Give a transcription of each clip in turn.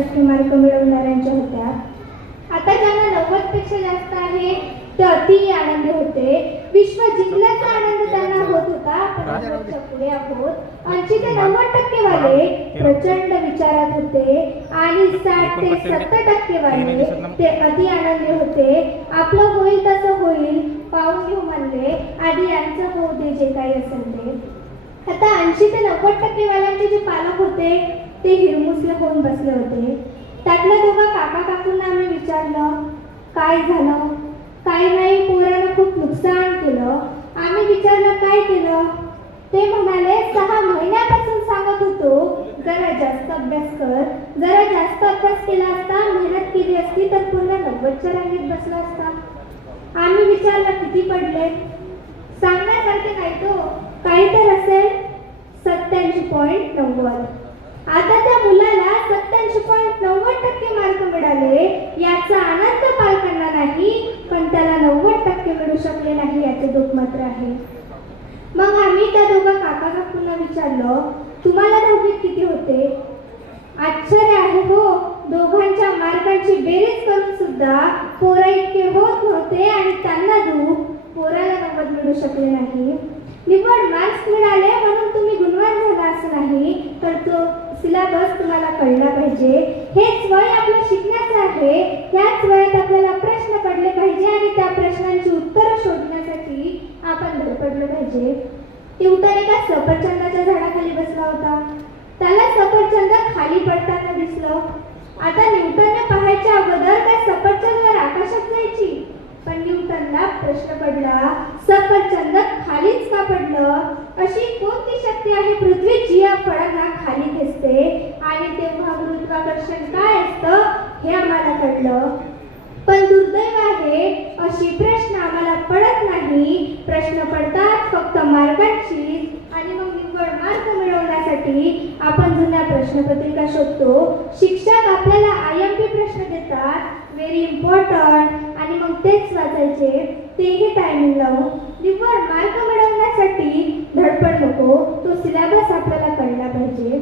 टक्के मार्क मिळवणाऱ्यांच्या होत्या. आता ज्यांना नव्वदपेक्षा जास्त आहे ते अति आनंदी होते. विश्व जिंकल्याचा आनंद त्यांना होत होता पण पुढे आहोत. ऐंशी ते नव्वद टक्के वाले प्रचंड विचारात होते. आणि साठ ते सत्तर टक्के वाले ते अति आनंदी होते. आपलं होईल तसं होईल पाहून घेऊ म्हणले. आधी यांचं होऊ दे जे काही असेल ते. आता ऐंशी ते नव्वद टक्के वाल्यांचे जे पालक होते ते हिरमुसले होऊन बसले होते. त्यातल्या दोघा काका काकूंना आम्ही विचारलं काय झालं? काय नाही पोरानं खूप नुकसान केलं. आम्ही विचारलं काय केलं? ते म्हणाले सहा महिन्यापासून सांगत होतो जरा जास्त अभ्यास कर. जरा जास्त अभ्यास केला असता मेहनत केली असती तर पूर्ण नव्वदच्या रांगेत बसला असता. आम्ही विचारलं किती पडले? सांगण्यासारखे काय तो काही तर असेल सत्याऐंशी पॉईंट नव्वद. आता त्या मुलाला सत्याऐंशी पॉईंट नव्वद टक्के मार्क मिळाले. याचा आनंद पालकांना नाही पण त्याला नव्वद टक्के मिळू शकले नाही याचे दुःख मात्र आहे. मग आम्ही त्या दोघा काका काकूंना विचारलं तुम्हाला दहावीत किती होते? आश्चर्य आहे हो. दोघांच्या मार्कांची बेरीज करून सुद्धा पोरं इतके होत नव्हते आणि त्यांना दुःख. पोराला नव्वद मिळू शकले नाही. निवड मार्क्स मिळाले म्हणून तुम्ही गुणवान झाला असं नाही तर तो सिलेबस तुम्हाला कळला पाहिजे. हेच वय आपलं शिकण्याचं आहे. याच वयात आपल्याला प्रश्न पडले पाहिजे आणि त्या प्रश्नांची उत्तरं शोधण्यासाठी आपण धडपडलं पाहिजे. न्यूटन एका सफरचंदाच्या झाडाखाली बसला होता. त्याला सफरचंद खाली पडताना दिसलं. आता न्यूटनने पाहायच्या अगोदर काय सफरचंद आकाशात जायची. पण न्यूटनला प्रश्न पडला सफरचंद खालीच का पडलं? अशी कोणती शक्ती आहे पृथ्वीची या फळांना खाली दिसते आणि तेव्हा गुरुत्वाकर्षण काय असतं हे आम्हाला कळलं. पण दुर्दैव आहे अशी प्रश्न आम्हाला पडत नाही. प्रश्न पडतात फक्त मार्गांची आणि मग निव्वळ मार्ग मिळवण्यासाठी आपण जुन्या प्रश्नपत्रिका शोधतो. शिक्षक आपल्याला आय एम पी प्रश्न देतात. व्हेरी इम्पॉर्टंट आणि वाचायचे तेही टायमिंग लावून. निव्वळ मार्क मिळवण्यासाठी धडपड नको तो सिलेबस आपल्याला कळला पाहिजे.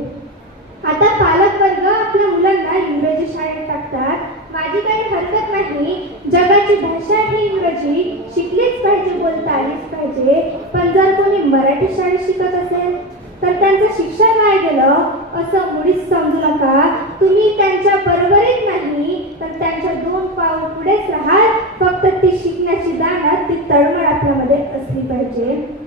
आता पालक वर्ग आपल्या मुलांना इंग्रजी शाळेत टाकतात. माझी काही हरकत नाही. जगाची भाषा ही इंग्रजी. शिकलीच पाहिजे बोलता आलीच पाहिजे. पण जर कोणी मराठी शाळेत शिकत असेल तर त्यांचं शिक्षण वाया गेलं. असं मुळीच समजू नका. तुम्ही त्यांच्या बरोबरीत नाही. तर त्यांच्या दोन पाव पुढेच राहत फक्त ती शिकण्याची दानत ती तळमळ आपल्यामध्ये असली पाहिजे.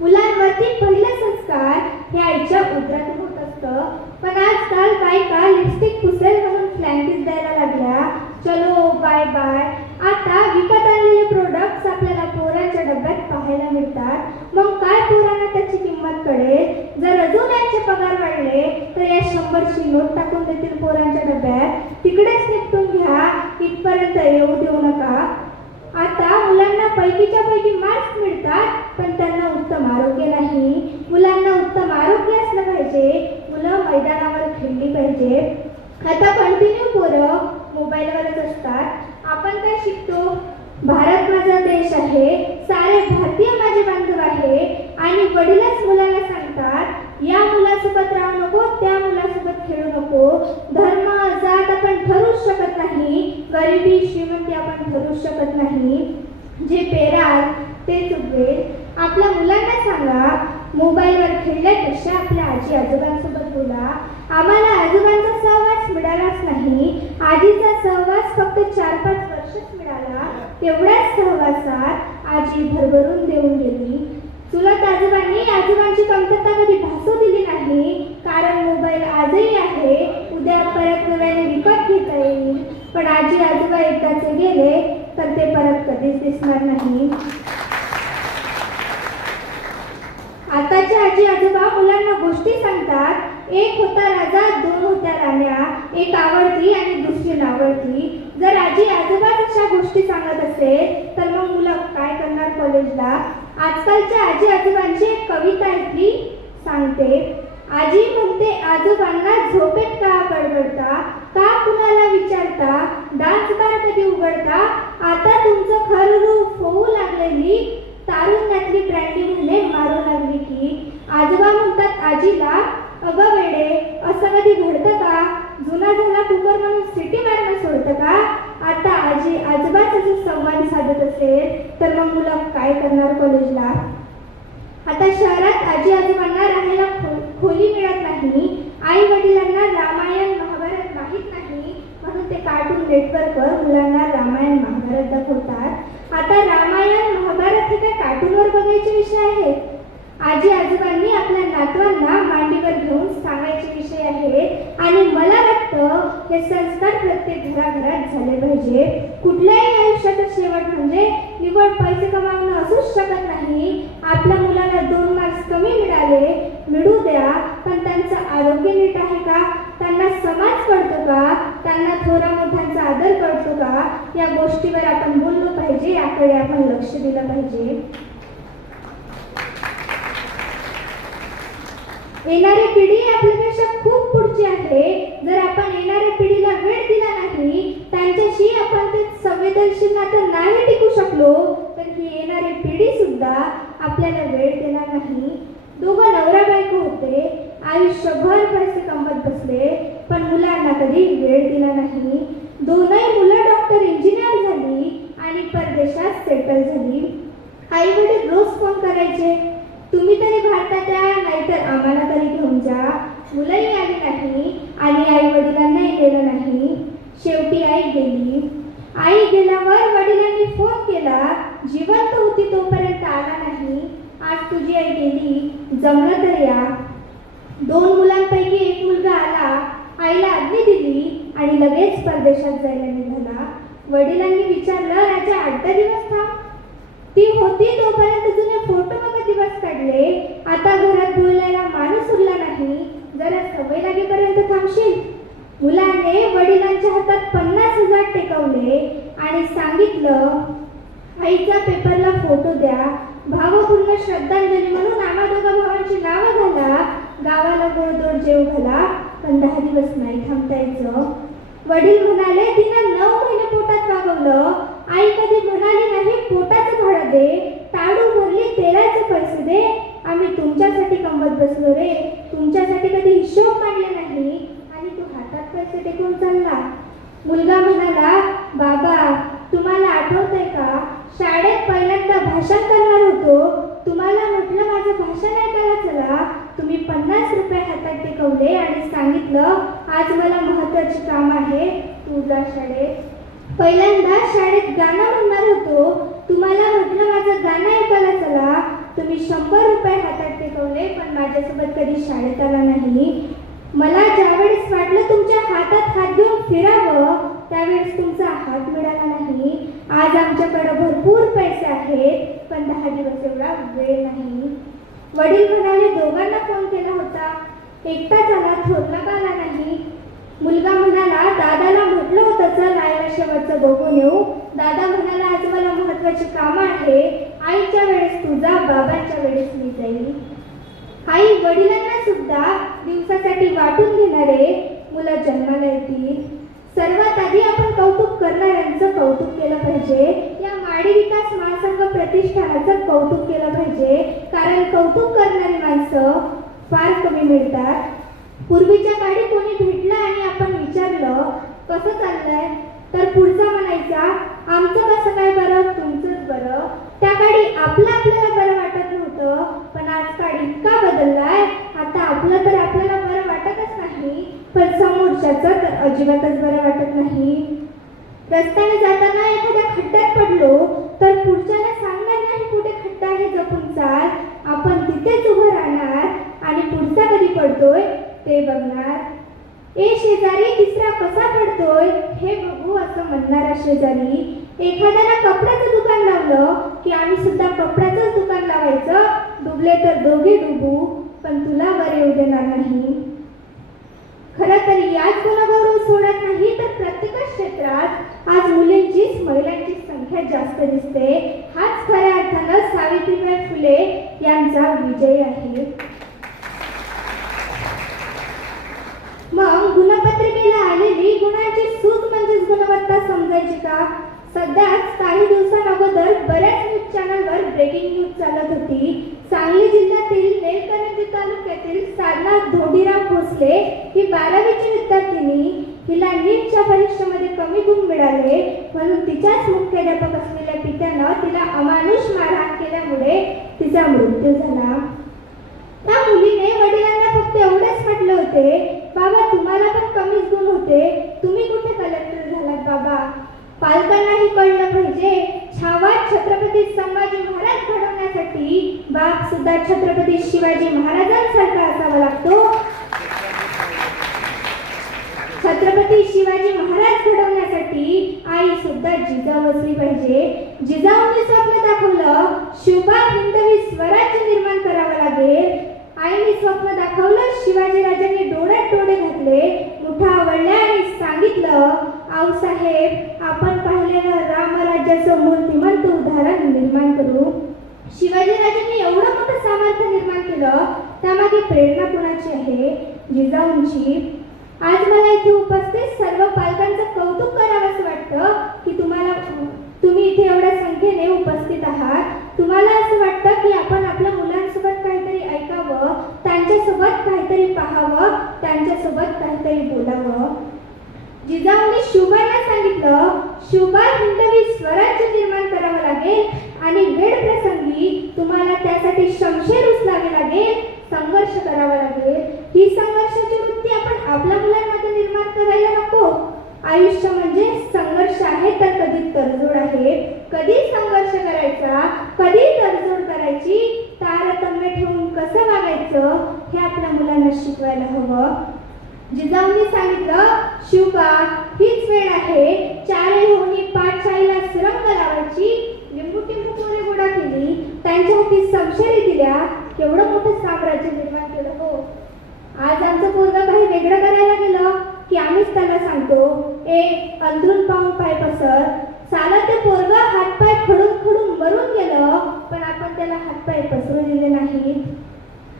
मुलांवरती पहिले संस्कार हे आईच्या उदरातून होत असतं. पण आजकाल बायका लिपस्टिक पुसेल म्हणून फ्लॅन्किस द्यायला लागल्या. चलो बाय बाय आता विकत आणलेले प्रोडक्ट्स आपल्याला पोरांच्या डब्यात पाहायला मिळतात. मग काय पोरांना त्याची किंमत कळेल? जर अजून यांचे पगार वाढले तर या शंभरची नोट टाकून देतील पोरांच्या डब्यात. तिकडेच निपटून घ्या. इथपर्यंत येऊ देऊ नका. आता मुलांना पैकीच्या पैकी मार्क्स मिळतात पण त्यांना उत्तम आरोग्य नाही. मुलांना उत्तम आरोग्य असलं पाहिजे. मुलं मैदानावर खेळली पाहिजे आता कंटिन्यू पोरं मोबाईलवरच असतात. आपण काय शिकतो? भारत माझा देश आहे सारे भारतीय माझे बांधव आहे आणि वडीलच मुलाला सांगतात या मुलासोबत राहू नको त्या मुलासोबत खेळू नको. धर्म जात आपण ठरूच शकत नाही गरिबी श्रीमंती आपण ठरूच शकत नाही. जे पेराल तेच उगवेल आपल्या मुलांना सांगा मोबाईलवर खेळल्यापेक्षा आपल्या आजी आजोबांसोबत बोला. आम्हाला आजोबांचा आजीचा सहवास फक्त चार पाच वर्षच मिळाला तेवढ्याच सहवासात आजी भरभरून देऊन गेली. चुलत आजोबांनी आजोबांची कमतरता कधी भासू दिली नाही कारण मोबाईल आजही आहे उद्या परत नव्याने विकत घेता येईल. पण आजी आजोबा एकदाचे गेले तर ते परत कधीच दिसणार नाही. आताच्या आजी आजोबा मुलांना गोष्टी सांगतात एक होता राजा दोन होत्या राण्या एक आवडती आणि दुसरी नावडती. जर आजी आजोबा अशा गोष्टी सांगत असेल तर मग मुलं काय करणार कॉलेजला आजकालच्या आजी आजोबांची एक कविता ऐकली सांगते आजी म्हणते आजोबांना झोपेत का गडबडता का कुणाला विचारता? डान्स बार कधी उघडता? आता तुमचं खरं रूप होऊ लागलेली तारुण्यातली ब्रँडी म्हणे मारू लागली की. आजोबा म्हणतात आजीला अगं वेडे असं कधी घडतं का? जुना झाला कुकर सिटी मारणं सोडतं का? आता आजी आजोबाचा जर संवाद साधत असेल तर मग मुलं काय करणार कॉलेजला आता शहरात आजी आजोबांना राहायला खो- खोली मिळत नाही आई वडिलांना रामायण महाभारत माहीत नाही म्हणून ते कार्टून नेटवर्कवर मुलांना रामायण महाभारत दाखवतात आता रामायण महाभारत हे काय कार्टूनवर बघायचे विषय आहेत आजी आजोबांनी आपल्या नातवांना मांडीवर घेऊन सांगायचे विषय आहेत. आणि मला वाटतं हे संस्कार प्रत्येक घराघरात झाले पाहिजे. कुठल्याही आयुष्याचा शेवट म्हणजे निवड पैसे कमावणं असूच शकत नाही. आपल्या मुलाला दोन मार्क्स कमी मिळाले मिळू द्या पण त्यांचं आरोग्य नीट आहे का? त्यांना समाज कळतो का? त्यांना थोरा मोठ्यांचा आदर कळतो का? या गोष्टीवर आपण बोललो पाहिजे याकडे आपण लक्ष दिलं पाहिजे. येणारी पिढी आपल्यापेक्षा खूप पुढची आहे. जर आपण येणाऱ्या पिढीला वेळ दिला नाही त्यांच्याशी आपण ते संवेदनशील नातं नाही टिकू शकलो तर ही येणारी पिढी सुद्धा आपल्याला वेळ देणार नाही. दोघं नवरा बायको होते आयुष्यभर पैसे कमवत बसले पण मुलांना कधी वेळ दिला नाही. दोनही मुलं डॉक्टर इंजिनियर झाली आणि परदेशात सेटल झाली. आई वडील रोज फोन करायचे तर आम्हाला तरी घेऊन जा मुलंही आली नाही आणि आई वडिलांनाही गेलं नाही. शेवटी आई गेली. आई गेल्यावर वडिलांनी फोन केला जिवंत होती तोपर्यंत आला नाही. आज तुझी आई गेली. जमलं तर या. दोन मुलांपैकी एक मुलगा आला आईला आज्ञा दिली आणि लगेच परदेशात जायला निघाला. वडिलांनी विचारलं राजा आठ दहा दिवस थांब. ती होती तोपर्यंत जुने फोटो बघत दिवस नाही जरा सवय लागेपर्यंत थांबशील. मुलाने वडिलांच्या हातात पन्नास हजार टेकवले आणि सांगितलं आईचा पेपरला फोटो द्या. भावपूर्ण श्रद्धांजली म्हणून आम्हा दोघा भावांची नावं घाला. गावाला गोडदोड जेव घाला. पण दहा दिवस नाही थांबता यायचं. वडील म्हणाले तिनं नऊ महिने पोटात वागवलं. आई कधी म्हणाली नाही पोटाचं भाडं दे. टाळू भरली तेलाचे पैसे दे. आम्ही तुमच्यासाठी कमवत बसलो रे तुमच्यासाठी कधी हिशोब मांडले नाही आणि तू हातात पैसे टेकून चालला. मुलगा म्हणाला बाबा तुम्हाला आठवतंय का? शाळेत पहिल्यांदा भाषण करणार होतो. तुम्हाला म्हटलं माझं भाषण ऐकायला चला. तुम्ही पन्नास रुपये हातात टेकवले आणि सांगितलं आज मला महत्त्वाचे काम आहे. तू शाळेत. पहिल्यांदा शाळेत गाणं म्हणणार होतो. तुम्हाला म्हटलं माझं गाणं ऐकायला चला. तुम्ही शंभर रुपये हातात टेकवले पण माझ्यासोबत कधी शाळेत आला नाही. मला ज्यावेळेस फिरावं त्यावेळेस तुमचा हात मिळाला नाही. आज आमच्याकडे भरपूर पैसे आहेत पण दहा दिवस एवढा वेळ नाही. वडील म्हणाले दोघांना फोन केला होता. एकटाच आला थोरला का आला नाही. मुलगा म्हणाला दादाला म्हटलं होतं चल आईला शेवटचं बघून येऊ. दादा म्हणाला आज मला महत्वाची कामं आहे आईच्या वेळेस तुझा बाबांच्या वेळेस मी जाईल आई वडिलांना सुद्धा दिवसासाठी वाटून घेणारे मुलं जन्माला येतील सर्वात आधी आपण कौतुक करणाऱ्यांचं कौतुक केलं पाहिजे. या माडी विकास महासंघ प्रतिष्ठानाचं कौतुक केलं पाहिजे. कारण कौतुक करणारी माणसं फार कमी मिळतात. पूर्वीच्या काळी कोणी भेटलं आणि आपण विचारलं कसं चाललंय? तर पुढचा म्हणायचा आमचं कसं काय बरं? तुमचंच बरं. त्या काळी आपलं आपल्याला बरं वाटत नव्हतं पण आज काळ इतका बदललाय. आता आपलं तर आपल्याला बरं वाटतच नाही पण समोरच्याचं तर अजिबातच बरं वाटत नाही. रस्त्याने जाताना एखाद्या खड्ड्यात पडलो तर पुढच्याला सांगणार नाही कुठे खड्डा आहे जपून चाल आपण तिथेच उभं राहणार आणि पुढचा कधी पडतोय ते बघणार. ए शेजारी तिसरा कसा पडतोय हे बघू असं म्हणणारा शेजारी. एखाद्याला कपड्याचं दुकान लावलं की आम्ही सुद्धा कपड्याचंच दुकान लावायचं. डुबले तर दोघे डुबू पण तुला बरे येऊ देणार नाही. खरं तर याच गुणगौरव सोडत नाही तर प्रत्येक क्षेत्रात आज मुलींचीच महिलांची संख्या जास्त दिसते. हाच खऱ्या अर्थानं सावित्रीबाई फुले यांचा विजय आहे. मग गुणपत्रिकेला आलेली गुणांची सूत म्हणजेच गुणवत्ता समजायची का? सध्याच काही दिवसांअगोदर बऱ्याच न्यूज चॅनलवर ब्रेकिंग न्यूज चालत होती. सांगली जिल्ह्यातील नेलकरंजी तालुक्यातील साधना धोडीराम भोसले ही बारावीची विद्यार्थिनी हिला नीटच्या परीक्षेमध्ये कमी गुण मिळाले म्हणून तिच्याच मुख्याध्यापक असलेल्या पित्यानं तिला अमानुष मारहाण केल्यामुळे तिचा मृत्यू झाला. त्या मुलीने वडिलांना फक्त एवढेच म्हटले होते बाबा तुम्हाला पण कमीच गुण होते. तुम्ही कुठे कलेक्टर झालात बाबा? पालकांनाही कळलं पाहिजे. छावा छत्रपती संभाजी महाराज घडवण्यासाठी बाप सुद्धा छत्रपती शिवाजी महाराजांसारखा असावा लागतो. छत्रपती शिवाजी महाराज घडवण्या आई सुद्धा जिजाऊ असली पाहिजे. जिजाऊंनी स्वप्न दाखवलं शिवबा हिंदवी स्वराज्य निर्माण करावं लागेल आईने स्वप्न दाखवलं शिवाजी राजांनी डोळ्यात डोळे घातले मुठा आवडल्या आणि सांगितलं आऊसाहेब आपण पाहिलेलं रामराज्याचं मूर्तिमंत उदाहरण निर्माण करू शिवाजीराजांनी एवढं मोठं सामर्थ्य निर्माण केलं त्यामागे प्रेरणा कुणाची आहे जिजाऊंची आज मला इथे उपस्थित सर्व पालकांचं कौतुक करावं असं वाटतं की तुम्हाला तुम्ही इथे एवढ्या संख्येने उपस्थित आहात तुम्हाला असं वाटतं की आपण आपल्या मुलांसोबत काहीतरी ऐकावं त्यांच्यासोबत काहीतरी पाहावं त्यांच्यासोबत काहीतरी बोलावं. जिजाऊने शुभांना सांगितलं शुभा हिंदवी स्वराज्य निर्माण करावं लागेल आणि वेळ प्रसंगी तुम्हाला त्यासाठी शमशेर उचलावे लागेल संघर्ष करावा लागेल ही संघर्षाची वृत्ती आपण आपल्या मुलांमध्ये निर्माण करायला नको. आयुष्य म्हणजे संघर्ष आहे तर कधी तडजोड आहे. कधी संघर्ष करायचा कधी तडजोड करायची तारतम्य ठेवून कसं वागायचं हे आपल्या मुलांना शिकवायला हवं. जिजाऊंनी सांगितलं शिवबा हीच वेळ आहे. चारे होणी पाठशाळीला सुरंग लावायची. लिंबू टिंबू कोणी गोळा केली. त्यांच्या हाती संशयी दिल्या. केवढं मोठं साम्राज्य निर्माण केलं हो. आज आमचं पोरगा काही वेगळं करायला गेलं की आम्हीच त्याला सांगतो ए अंधरून पाहून पाय पसर. चालत ते पोरग हातपाय खडून खडून मरून गेलं पण आपण त्याला हातपाय पसरू दिले नाही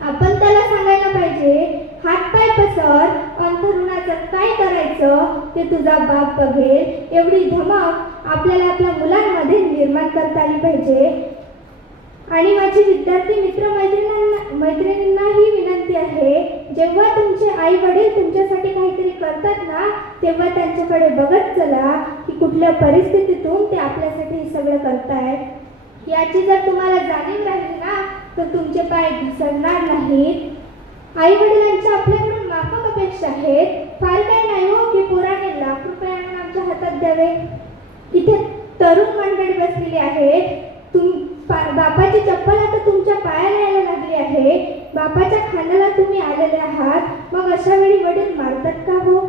आपण त्याला सांगायला पाहिजे सर अंथरुणाचं काय करायचं ते तुझा बाप बघेल. एवढी धमक आपल्याला आपल्या मुलांमध्ये निर्माण करता आली पाहिजे. आणि माझी विद्यार्थी मित्र मैत्रिणींना मैत्रिणींनाही विनंती आहे जेव्हा तुमचे आई वडील तुमच्यासाठी काहीतरी करतात ना तेव्हा त्यांच्याकडे बघत चला की कुठल्या परिस्थितीतून ते आपल्यासाठी हे सगळं करतायत. याची जर तुम्हाला जाणीव राहील ना तर तुमचे पाय घसरणार नाहीत. आई वडिलांच्या आपल्याकडून माफक अपेक्षा आहेत. फार काही नाही हो की पोराने लाख आमच्या हातात द्यावे. इथे तरुण मंडळी बसलेली आहेत. तुम बापाची चप्पल आता तुमच्या पायाला यायला लागली आहे. बापाच्या खांद्याला तुम्ही आलेले आहात. मग अशा वेळी वडील मारतात का हो?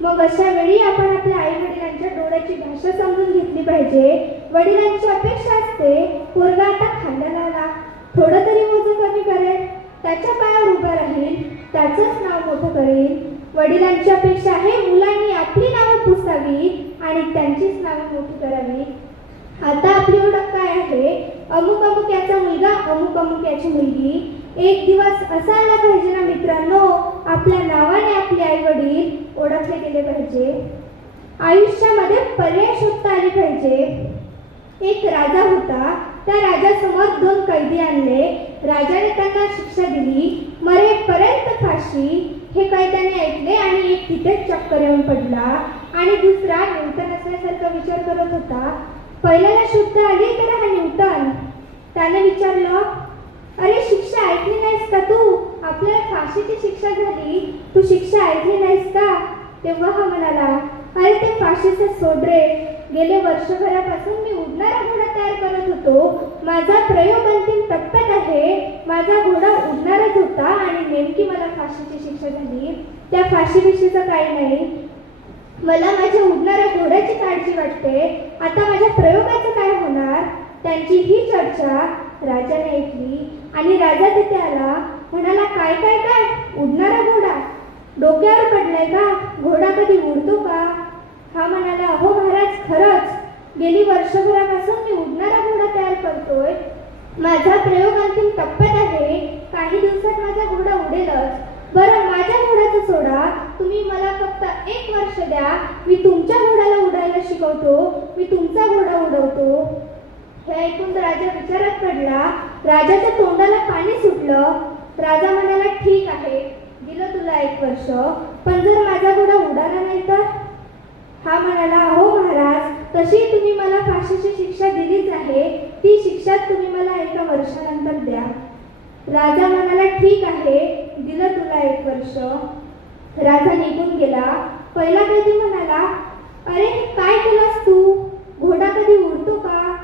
मग अशा वेळी आपण आपल्या आई वडिलांच्या डोळ्याची भाषा समजून घेतली पाहिजे. वडिलांची अपेक्षा असते पोरगा आता खांद्याला आला. थोडं तरी वजन कमी करेल. त्याच्या पायावर उभा राहील त्याचंच नाव मोठं करेल वडिलांची अपेक्षा आहे मुलांनी आपली नावं पुसावी आणि त्यांचीच नावं मोठी करावी. आता आपली ओळख काय आहे? अमुक अमुक याचा मुलगा अमुक अमुक याची मुलगी. एक दिवस असा आला पाहिजे ना मित्रांनो आपल्या नावाने आपले आई वडील ओळखले गेले पाहिजे. आयुष्यामध्ये पर्याय शोधता आली पाहिजे. एक राजा होता त्या राजासमोर दोन कैदी आणले. राजाने त्यांना शिक्षा दिली मरेपर्यंत फाशी. हे कैद्याने ऐकले आणि एक तिथेच चक्कर येऊन पडला आणि दुसरा न्यूटन असल्यासारखा विचार करत होता. पहिल्याला शुद्ध आली तर हा न्यूटन त्याने विचारलं अरे शिक्षा ऐकली नाहीस का तू? आपल्याला फाशीची शिक्षा झाली. तू शिक्षा ऐकली नाहीस का? तेव्हा हा म्हणाला अरे ते फाशीचं सोड रे गेले वर्षभरापासून मी उडणारा घोडा तयार करत होतो. माझा प्रयोग अंतिम टप्प्यात आहे. माझा घोडा उडणारच होता आणि नेमकी मला फाशीची शिक्षा झाली. त्या फाशीविषयीचं काही नाही. मला माझ्या उडणाऱ्या घोड्याची काळजी वाटते. आता माझ्या प्रयोगाचं काय होणार? त्यांची ही चर्चा राजाने ऐकली आणि राजा तिथे आला. म्हणाला काय काय काय? उडणारा घोडा? डोक्यावर पडलाय का? घोडा कधी उडतो का? हा म्हणाला अहो महाराज खरंच. गेली वर्षभरापासून मी उडणारा घोडा तयार करतोय. माझा प्रयोग अंतिम टप्प्यात आहे. काही दिवसात माझा घोडा उडेलच. बरं माझ्या घोड्याचं सोडा. तुम्ही मला फक्त एक वर्ष द्या. मी तुमच्या घोड्याला उडायला शिकवतो. मी तुमचा घोडा उडवतो. हे ऐकून राजा विचारात पडला. राजाच्या तोंडाला पाणी सुटलं. राजा म्हणाला ठीक आहे. दिलं तुला एक वर्ष. पण जर माझा घोडा उडाला नाही तर? हा म्हणाला अहो महाराज तशी तुम्ही मला फाशीची शिक्षा दिलीच आहे. ती शिक्षा तुम्ही मला एका वर्षानंतर द्या. राजा म्हणाला ठीक आहे दिलं तुला एक वर्ष. राजा निघून गेला. पहिला कैदी म्हणाला अरे काय केलास तू? घोडा कधी उडतो का?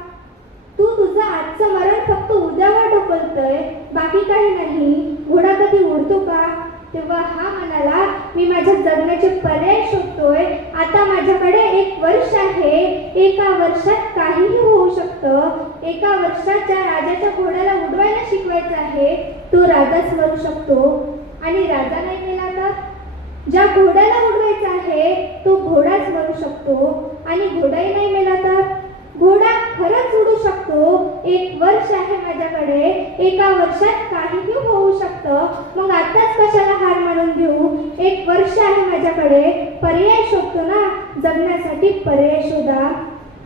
तू तुझं आजचं मरण फक्त उद्यावर ढकलतोय. बाकी काही नाही. घोडा कधी उडतो का? तेव्हा हा म्हणाला मी माझ्या जगण्याचे पर्याय शोधतोय. आता माझ्याकडे एक वर्ष आहे. एका वर्षात काहीही होऊ शकतं. एका वर्षात ज्या राजाच्या घोड्याला उडवायला शिकवायचं आहे. तो राजाच मरू शकतो. आणि राजा नाही मेला तर ज्या घोड्याला उडवायचा आहे तो घोडाच मरू शकतो. आणि घोडाही नाही मेला तर घोडा खरंच उडू शकतो. एक वर्ष आहे माझ्याकडे. एका वर्षात काहीही होऊ शकतं. मग आताच कशाला एक आहे माझ्याकडे. पर्याय शोधतो ना? जगण्यासाठी पर्याय शोधा.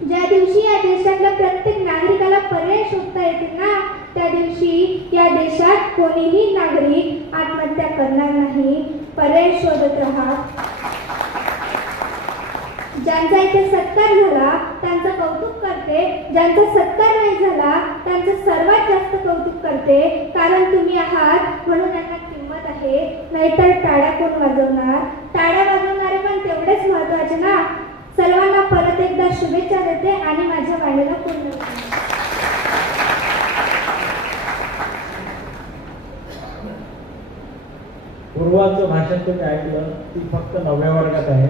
ज्या दिवशी या देशातल्या प्रत्येक नागरिकाला पर्याय शोधता येतील ना त्या दिवशी या देशात कोणीही नागरिक आत्महत्या करणार नाही. पर्याय शोधत राहा. ज्यांचा इथे सत्कार झाला त्यांचं कौतुक करते. ज्यांचा सत्कार नाही झाला त्यांचं सर्वात जास्त कौतुक करते. कारण तुम्ही आहात म्हणून यांना आहे. नाहीतर टाळ्या कोण वाजवणार? टाळ्या वाजवणारे पण तेवढेच महत्त्वाचे ना. सर्वांना परत एकदा शुभेच्छा देते आणि माझ्या वाणीला पूर्ण पूर्वाचं भाषण तुम्ही ऐकलं ती फक्त नवव्या वर्गात आहे.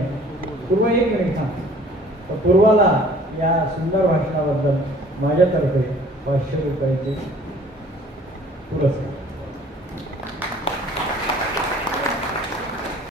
पूर्व एक मिनिट थांब. पूर्वाला या सुंदर भाषणाबद्दल माझ्यातर्फे पाचशे रुपयाचे पुरस्कार.